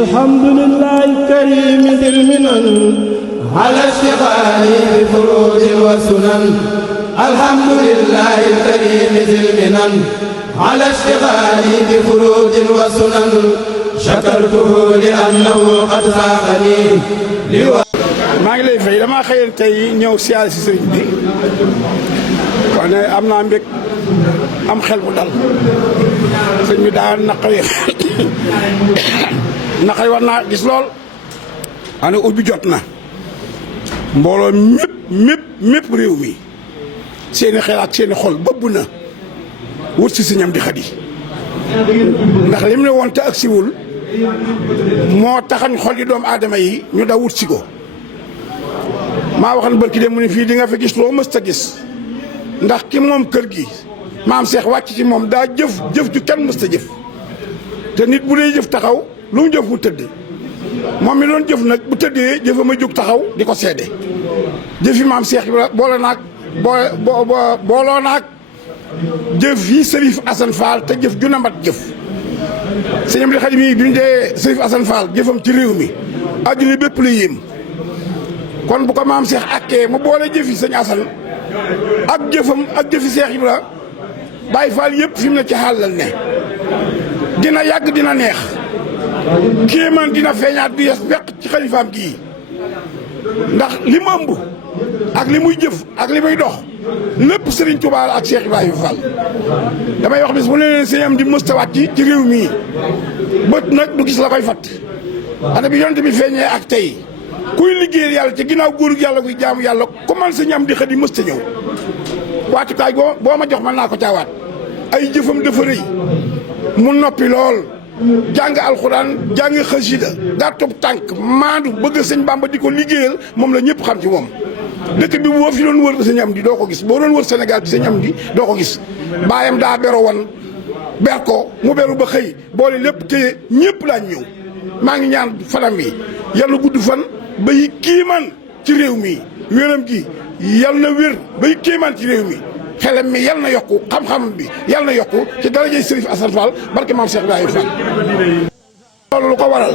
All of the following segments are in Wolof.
الحمد لله الكريم ذي المنن على اشتغالي بفروض وسنن. الحمد لله الكريم ذي المنن على اشتغالي بفروض وسنن. شكرته لأنه قد ساقني maa ngi lay fay damaa xëyoon tey ñëw siyaare si sëriñ bi wax ne am naa mbég am xel bu dal sëñ bi daa naqari war naa gis lool ane ubbi jot na mbooloo mépp réew mi seeni xel ak seeni xol bëbb na wut si Sëñ Amdi Xadi ndax lim ne woon te ak siwul moo taxañ xol yi doomu aadama yi ñu da wut si ko maa waxan barki dem mu ne fii di nga fi gis loo mës ta gis ndax ki moom kër gi maam Seex wàcc ci moom daa jëf ju kenn mës ta jëf te nit bu dee jëf taxaw lu mu jëf mu tëdd moom mi doon jëf nag bu tëddee jëfa ma jóg taxaw di ko seede jëfi maam Seex booloo naag jëf yi Sërif Asan Fall te jëf ju na mat jëf Sëñ Amdi Xadi mi bi ñu dee Sërif Asan Fall jëfam ci réew mi àdduna bépp la yéem kon bu ko maam Seex akkee mu boole jëfi sëñ Asan ak jëfam ak jëfi Seex Ibra Baay Faal yëpp fi mu ne ci xàllal ne dina yàgg dina neex kéemaan dina feeñaat bi yes beq ci xalifaam gii ndax li mu ëmb ak li muy jëf ak li muy dox lépp Sëriñ Tuubaa ak Cheikh Ibrahima Fall damay wax bis bu ne leen Sëñ Amdi mëstawaat ci réew mii bët nag du gis la koy fatt ana bi yonent bi feeñee ak tey kuy liggéeyal yàlla ci ginnaaw góorug yàlla kuy jaamu yàlla ku man Sëñ Amdi Xadi mësta ñëw waatukaay boo ma jox mën naa ko caawaat ay jëfam dafa rëy mu noppi lool jàng alxuraan jàng xasida gàttub tànk maandu bëgg sëñ Bamba di ko liggéeyal moom la ñëpp xam ci moom dëkk bi boo fi doon wër Sëñ Amdi doo ko gis boo doon wër Sénégal ci Sëñ Amdi doo ko gis baayam daa bero woon ber ko mu beru ba xëy boole lépp téye ñëpp daañ ñëw maa ngi ñaan fanam yi yàlla gudd fan bay kiimaan ci réew mi wéram gi yàlla na wér bay kiimaan ci réew mi xelam mi yàlla na yokku xam-xam bi yàlla na yokku ci darajay Sërif Asan Fall barke maam Cheikh Ibrahima Fall loolu lu ko waral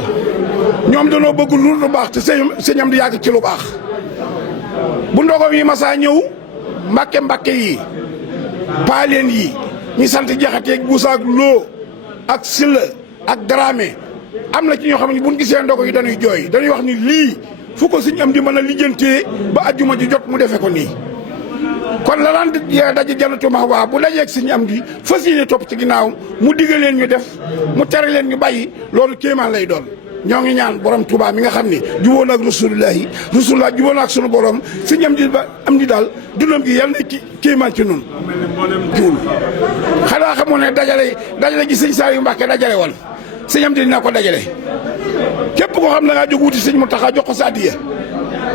ñoom dañoo bëgg lu baax te Sëñ Amdi yàgg ci lu baax bu ndogo yi masaa ñëw mbàkke yi paaleen yi ñi sant jaxateeg buusaak loo ak silla ak dramé am na ci ñoo xam ne buñ gisee ndogo yi dañuy jooy dañuy wax ni lii fu ko Sëñ Amdi mën a lijjantee ba ajjuma ji jot mu defe ko nii kon la daan daje Jannatul Mahwa bu dajeeg Sëñ Amdi fas yéene topp ci ginnaaw mu digal leen ñu def mu tere leen ñu bàyyi loolu kéemaan lay doon ñoo ngi ñaan borom Touba mi nga xam ne jubóo na ak rasulullah jubóo na ak sunu borom Sëñ Amdi daal dundam gi yàlla na kéemaan ci nun jiwul xanaa xamoon ne dajale gi sëñ Saliou Mbacke dajale woon Sëñ Amdi dina ko dajale képp koo xam ne da ngaa jóg wuti sëñ Mountakha jox ko sa addiya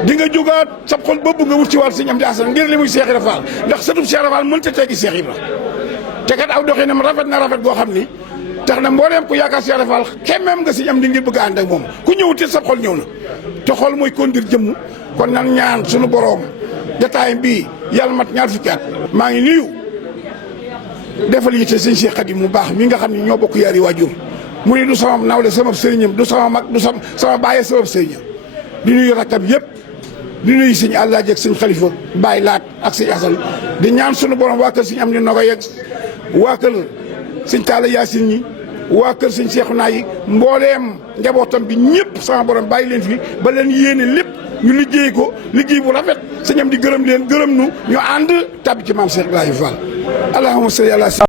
di nga jógaat sab xol bëgg nga wut ci wàllu Sëñ Amdi Asan ngir li muy Cheikh Ibra Fall ndax sëtub Cheikh Ibra Fall mënta teggi Cheikh Ibra te kat aw doxinam rafet na rafet goo xam ni tax na mbooleem ku yaakaar Cheikh Ibra Fall xemmeem nga Sëñ Amdi ngir bëgg a ànd ak moom ku ñëwutit sab xol ñëw na te xol mooy kondir jëmm kon nan ñaan suñu boroom jataay bii yàlla mat ñaar fukki at maa ngi nuyu defal yitte sëñ Cheikh Xadim mu baax mi nga xam ne ñoo bokk yaari waajur mu ne du sama nawle sama sëriñam du sama mag du sama bàyyee sama sëriñam di nuyu rakkam yëpp di nuyu sëñ Àllaaji ak sëñ Xalifa Baay Laat ak sëñ Asan di ñaan sunu borom waa kër sëñ Amdi Nogo yeeg waa kër sëñ Taala Yaasin ñi waa kër sëñ Seexuna yi mbooleem njabootam bi ñëpp sama borom bàyyi leen fi ba leen yéene lépp ñu liggéey ko liggéey bu rafet Sëñ Amdi gërëm leen gërëm nu ñu ànd tabbi ci maam Cheikh Ibrahima Fall allahumma salli ala